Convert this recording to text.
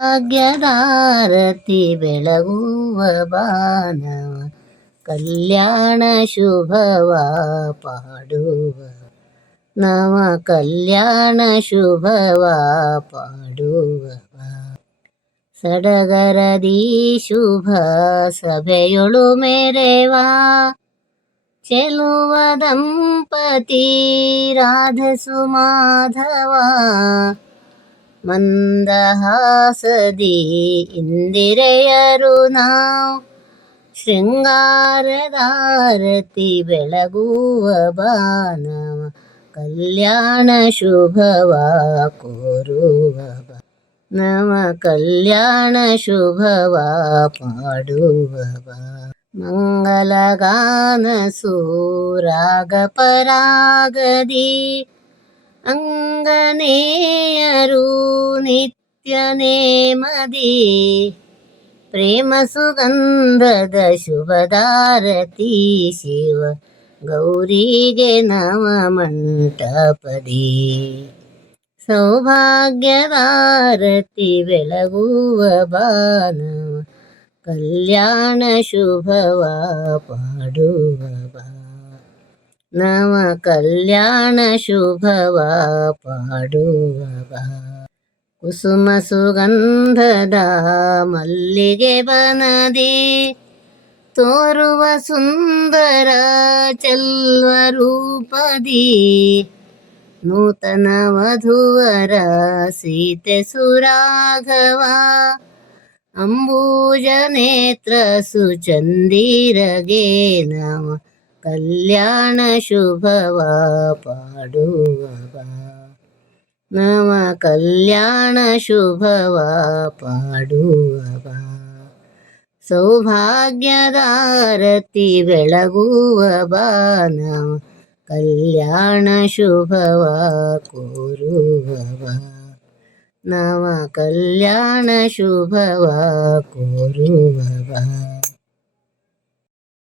ಭಾಗ್ಯದಾರತಿ ಬೆಳಗುವ ಬಾನವ ಕಲ್ಯಾಣ ಶುಭವ ಪಾಡುವ ನವ ಕಲ್ಯಾಣ ಶುಭವ ಪಾಡುವ ಸಡಗರದಿ ಶುಭ ಸಭೆಯೊಳು ಮೆರೆವಾ ಚೆಲುವ ದಂಪತಿ ರಾಧಸು ಮಾಧವ ಮಂದಹಾಸದಿ ಇಂದಿರೆಯರು ನಾವು ಶೃಂಗಾರದಾರತಿ ಬೆಳಗುವ ಬಾನವ ಕಲ್ಯಾಣ ಶುಭವ ಕೋರುವ ನವ ಕಲ್ಯಾಣ ಶುಭವ ಪಾಡುವ ಮಂಗಲಗಾನ ಸೂರಾಗ ಪರಾಗದಿ ಅಂಗನೇಯರು ನಿತ್ಯ ನೇಮದಿ ಪ್ರೇಮ ಸುಗಂಧದ ಶುಭದಾರತಿ ಶಿವ ಗೌರಿಗೆ ನವ ಮಂಟಪದಿ ಸೌಭಾಗ್ಯದಾರತಿ ಬೆಳಗುವ ಬಾನವ ಕಲ್ಯಾಣ ಶುಭವ ಪಾಡುವ ನವ ಕಲ್ಯಾಣ ಶುಭವ ಪಾಡುವ ಕುಸುಮ ಸುಗಂಧದ ಮಲ್ಲಿಗೆ ಬನದಿ ತೋರುವ ಸುಂದರ ಚೆಲ್ವ ರೂಪದಿ ನೂತನ ವಧುವರ ಸೀತೆ ಸುರಾಘವ ಅಂಬೂಜ ನೇತ್ರ ಸುಚಂದಿರಗೆ ನವ ಕಲ್ಯಾಣ ಶುಭವ ಪಾಡುವ ನವ ಕಲ್ಯಾಣ ಶುಭವ ಪಾಡುವ ಸೌಭಾಗ್ಯದಾರತಿ ಬೆಳಗುವ ಬಾನವ ಕಲ್ಯಾಣ ಶುಭವ ಕೋರುವ ನವ ಕಲ್ಯಾಣ ಶುಭವ ಕೋರುವ